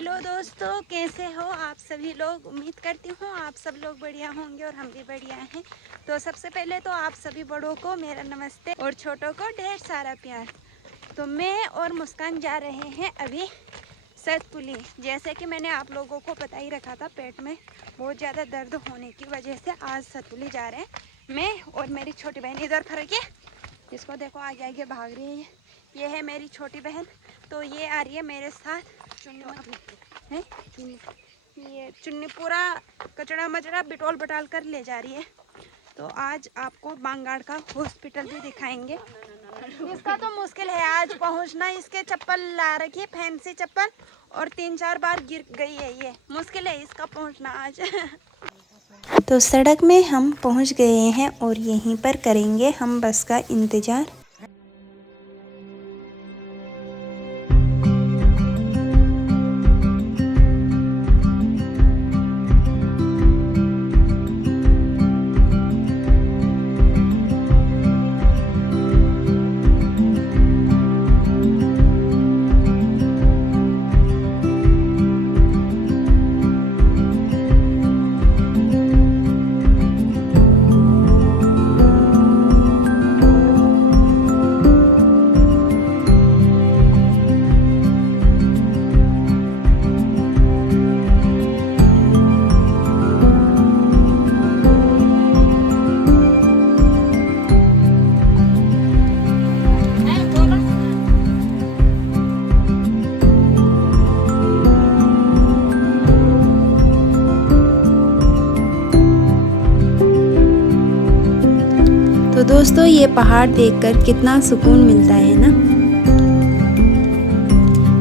Hello दोस्तों, कैसे हो आप सभी लोग। उम्मीद करती हूँ आप सब लोग बढ़िया होंगे और हम भी बढ़िया हैं। तो सबसे पहले तो आप सभी बड़ों को मेरा नमस्ते और छोटों को ढेर सारा प्यार। तो मैं और मुस्कान जा रहे हैं अभी सतपुली। जैसे कि मैंने आप लोगों को बता ही रखा था, पेट में बहुत ज़्यादा दर्द होने की वजह से आज सतपुली जा रहे हैं। मैं और मेरी छोटी बहन, इधर खड़े इसको देखो, आगे आगे भाग रही है। ये है मेरी छोटी बहन, तो ये आ रही है मेरे साथ। चुन्नी है, ये चुन्नी पूरा कचड़ा मचड़ा बिटोल बटाल कर ले जा रही है। तो आज आपको बांगाड़ का हॉस्पिटल भी दिखाएंगे। इसका तो मुश्किल है आज पहुंचना। इसके चप्पल ला रखी है, फैंसी चप्पल, और 3-4 बार गिर गई है। ये मुश्किल है इसका पहुंचना आज। तो सड़क में हम पहुंच गए हैं और यहीं पर करेंगे हम बस का इंतज़ार। तो दोस्तों, ये पहाड़ देखकर कितना सुकून मिलता है ना।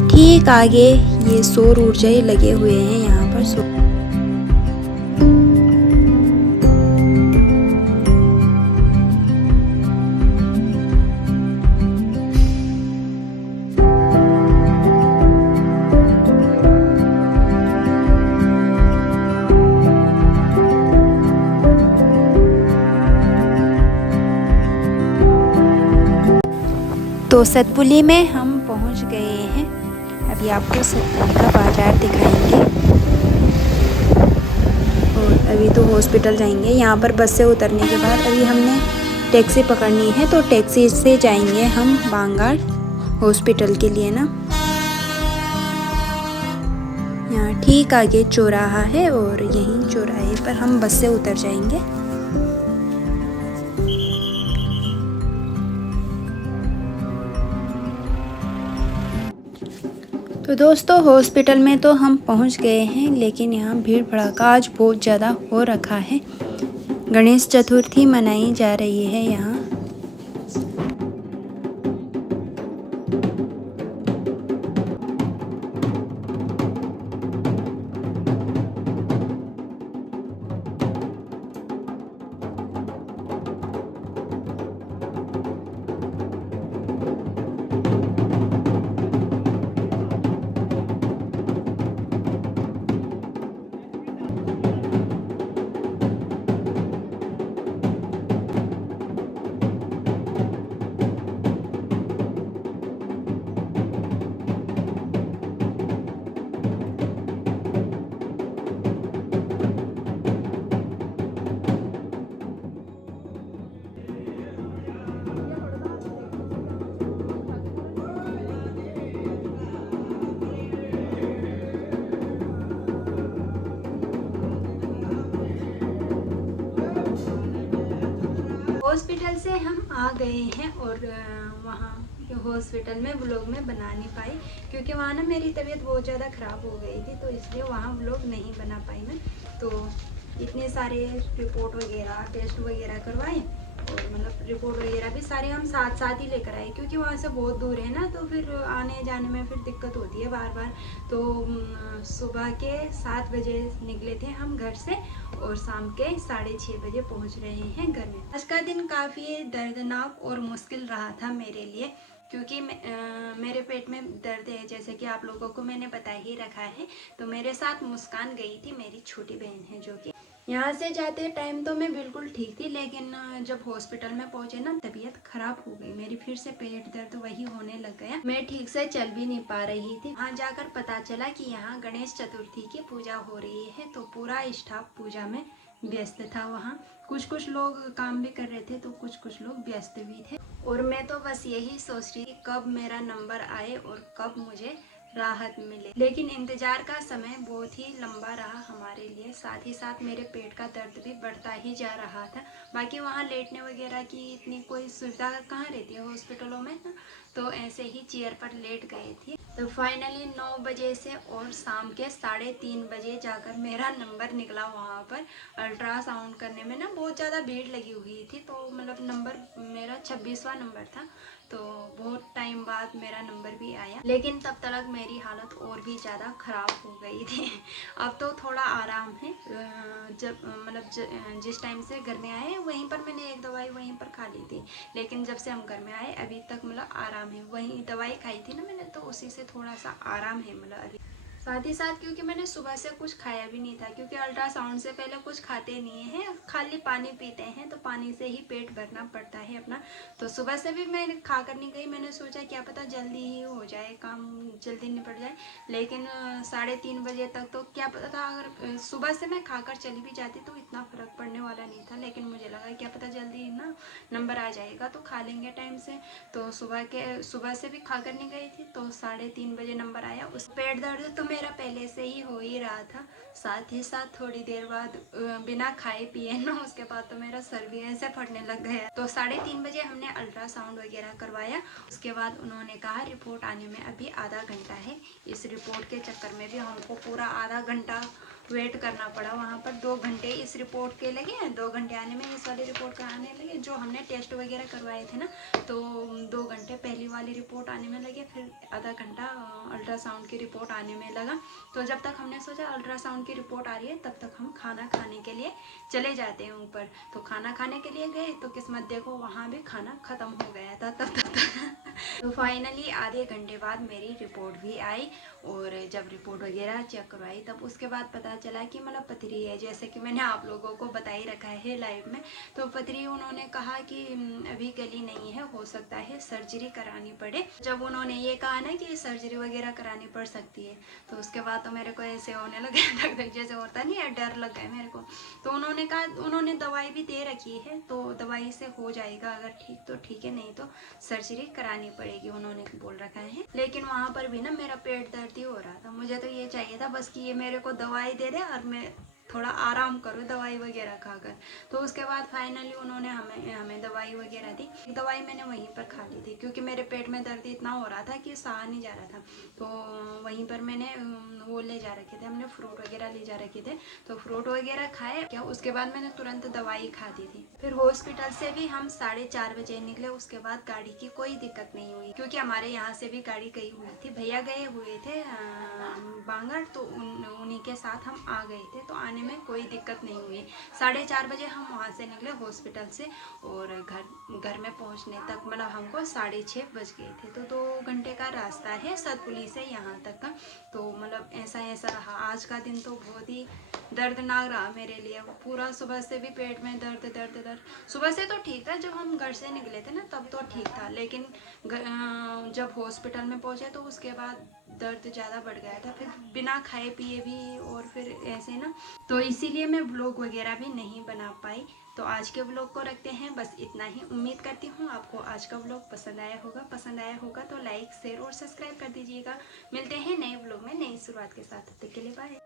ठीक आगे ये सौर ऊर्जा लगे हुए हैं यहाँ पर। तो सतपुली में हम पहुंच गए हैं। अभी आपको सतपुली का बाजार दिखाएंगे और अभी तो हॉस्पिटल जाएंगे। यहाँ पर बस से उतरने के बाद अभी हमने टैक्सी पकड़नी है, तो टैक्सी से जाएंगे हम बांगाड़ हॉस्पिटल के लिए ना। यहाँ ठीक आगे चौराहा है और यहीं चौराहे पर हम बस से उतर जाएंगे। तो दोस्तों, हॉस्पिटल में तो हम पहुंच गए हैं, लेकिन यहाँ भीड़ भड़ाका आज बहुत ज़्यादा हो रखा है। गणेश चतुर्थी मनाई जा रही है यहाँ। हॉस्पिटल से हम आ गए हैं और वहाँ हॉस्पिटल में व्लॉग में बना नहीं पाई, क्योंकि वहाँ ना मेरी तबीयत बहुत ज़्यादा ख़राब हो गई थी, तो इसलिए वहाँ व्लॉग नहीं बना पाई मैं। तो इतने सारे रिपोर्ट वगैरह, टेस्ट वगैरह करवाए और मतलब रिपोर्ट वगैरह भी सारे हम साथ साथ ही लेकर आए, क्योंकि वहाँ से बहुत दूर है ना, तो फिर आने जाने में फिर दिक्कत होती है बार बार। तो सुबह के 7 बजे निकले थे हम घर से और शाम के 6:30 बजे पहुँच रहे हैं घर में। आज का दिन काफ़ी दर्दनाक और मुश्किल रहा था मेरे लिए, क्योंकि मेरे पेट में दर्द है, जैसे कि आप लोगों को मैंने बता ही रखा है। तो मेरे साथ मुस्कान गई थी, मेरी छोटी बहन है, जो कि यहाँ से जाते टाइम तो मैं बिल्कुल ठीक थी, लेकिन जब हॉस्पिटल में पहुंचे ना तबीयत खराब हो गई मेरी, फिर से पेट दर्द वही होने लग गया, मैं ठीक से चल भी नहीं पा रही थी। वहाँ जाकर पता चला कि यहाँ गणेश चतुर्थी की पूजा हो रही है, तो पूरा स्टाफ पूजा में व्यस्त था। वहाँ कुछ लोग काम भी कर रहे थे, तो कुछ लोग व्यस्त भी थे। और मैं तो बस यही सोच रही थी कब मेरा नंबर आए और कब मुझे राहत मिले, लेकिन इंतजार का समय बहुत ही लंबा रहा हमारे लिए। साथ ही साथ मेरे पेट का दर्द भी बढ़ता ही जा रहा था। बाकी वहाँ लेटने वगैरह की इतनी कोई सुविधा कहाँ रहती है हॉस्पिटलों में, तो ऐसे ही चेयर पर लेट गए थे। तो फाइनली 9 बजे से और शाम के 3:30 बजे जाकर मेरा नंबर निकला। वहाँ पर अल्ट्रासाउंड करने में ना बहुत ज़्यादा भीड़ लगी हुई थी, तो मतलब नंबर मेरा 26वां नंबर था, तो बहुत टाइम बाद मेरा नंबर भी आया। लेकिन तब तक मेरी हालत और भी ज़्यादा ख़राब हो गई थी। अब तो थोड़ा आराम है। जब मतलब जिस टाइम से घर में आए वहीं पर मैंने एक दवाई वहीं पर खा ली थी, लेकिन जब से हम घर में आए अभी तक मतलब आराम है। वही दवाई खाई थी ना मैंने, तो उसी से थोड़ा सा आराम है मतलब अभी। साथ ही साथ क्योंकि मैंने सुबह से कुछ खाया भी नहीं था, क्योंकि अल्ट्रासाउंड से पहले कुछ खाते नहीं हैं, खाली पानी पीते हैं, तो पानी से ही पेट भरना पड़ता है अपना। तो सुबह से भी मैं खा कर नहीं गई, मैंने सोचा क्या पता जल्दी ही हो जाए, काम जल्दी निपट जाए। लेकिन 3:30 बजे तक तो क्या पता था, अगर सुबह से मैं खाकर चली भी जाती तो इतना फर्क पड़ने वाला नहीं था, लेकिन मुझे लगा क्या पता जल्दी ना नंबर आ जाएगा तो खा लेंगे टाइम से। तो सुबह से भी खाकर नहीं गई थी, तो 3:30 बजे नंबर आया। उस पेट दर्द तो मेरा पहले से ही हो ही रहा था, साथ ही साथ थोड़ी देर बाद बिना खाए पिए ना उसके बाद तो मेरा सर भी ऐसे फटने लग गया। तो 3:30 बजे हमने अल्ट्रासाउंड वगैरह करवाया। उसके बाद उन्होंने कहा रिपोर्ट आने में अभी आधा घंटा है। इस रिपोर्ट के चक्कर में भी हमको पूरा आधा घंटा वेट करना पड़ा। वहाँ पर 2 घंटे इस रिपोर्ट के लगे, 2 घंटे आने में इस वाली रिपोर्ट का आने लगे। जो हमने टेस्ट वगैरह करवाए थे ना, तो 2 घंटे पहली वाली रिपोर्ट आने में लगे, फिर आधा घंटा अल्ट्रासाउंड की रिपोर्ट आने में लगा। तो जब तक हमने सोचा अल्ट्रासाउंड की रिपोर्ट आ रही है तब तक हम खाना खाने के लिए चले जाते हैं ऊपर। तो खाना खाने के लिए गए तो किस्मत देखो वहाँ भी खाना ख़त्म हो गया था तब तक। तो फाइनली आधे घंटे बाद मेरी रिपोर्ट भी आई, और जब रिपोर्ट वगैरह चेक करवाई तब उसके बाद पता चला कि मतलब पथरी है, जैसे कि मैंने आप लोगों को बता ही रखा है लाइव में। तो पथरी उन्होंने कहा कि अभी गली नहीं है, हो सकता है सर्जरी करानी पड़े। जब उन्होंने ये कहा ना कि सर्जरी वगैरह करानी पड़ सकती है, तो उसके बाद तो मेरे को ऐसे होने लगे धक धक जैसे होता नहीं है, डर लग गया मेरे को। तो उन्होंने कहा, उन्होंने दवाई भी दे रखी है, तो दवाई से हो जाएगा, अगर ठीक तो ठीक है, नहीं तो सर्जरी करानी पड़ेगी उन्होंने बोल रखा है। लेकिन वहाँ पर भी ना मेरा पेट दर्द ही हो रहा था। मुझे तो ये चाहिए था बस कि ये मेरे को दवाई दे दे और मैं थोड़ा आराम करूँ दवाई वगैरह खाकर। तो उसके बाद फाइनली उन्होंने हमें दवाई वगैरह दी। दवाई मैंने वहीं पर खा ली थी, क्योंकि मेरे पेट में दर्द इतना हो रहा था कि सहा नहीं जा रहा था। तो वहीं पर मैंने वो ले जा रखे थे, हमने फ्रूट वगैरह ले जा रखे थे, तो फ्रूट वगैरह खाए क्या। उसके बाद मैंने तुरंत दवाई खा दी थी। फिर हॉस्पिटल से भी हम 4:30 बजे निकले। उसके बाद गाड़ी की कोई दिक्कत नहीं हुई, क्योंकि हमारे यहाँ से भी गाड़ी गई हुई थी, भैया गए हुए थे बांगड़, तो उन्हीं के साथ हम आ गए थे, तो आने में कोई दिक्कत नहीं हुई। 4:30 बजे हम वहाँ से निकले हॉस्पिटल से, और घर में पहुँचने तक मतलब हमको 6:30 बज गए थे। तो 2 घंटे का रास्ता है सतपुली से यहाँ तक का। तो मतलब ऐसा रहा आज का दिन, तो बहुत ही दर्दनाक रहा मेरे लिए। पूरा सुबह से भी पेट में दर्द दर्द दर्द। सुबह से तो ठीक था, जब हम घर से निकले थे ना तब तो ठीक था, लेकिन जब हॉस्पिटल में पहुंचे तो उसके बाद दर्द ज़्यादा बढ़ गया था, फिर बिना खाए पिए भी, और फिर ऐसे ना, तो इसीलिए मैं व्लॉग वगैरह भी नहीं बना पाई। तो आज के व्लॉग को रखते हैं बस इतना ही। उम्मीद करती हूँ आपको आज का व्लॉग पसंद आया होगा तो लाइक शेयर और सब्सक्राइब कर दीजिएगा। मिलते हैं नए व्लॉग में नई शुरुआत के साथ, तब तक के लिए बाय।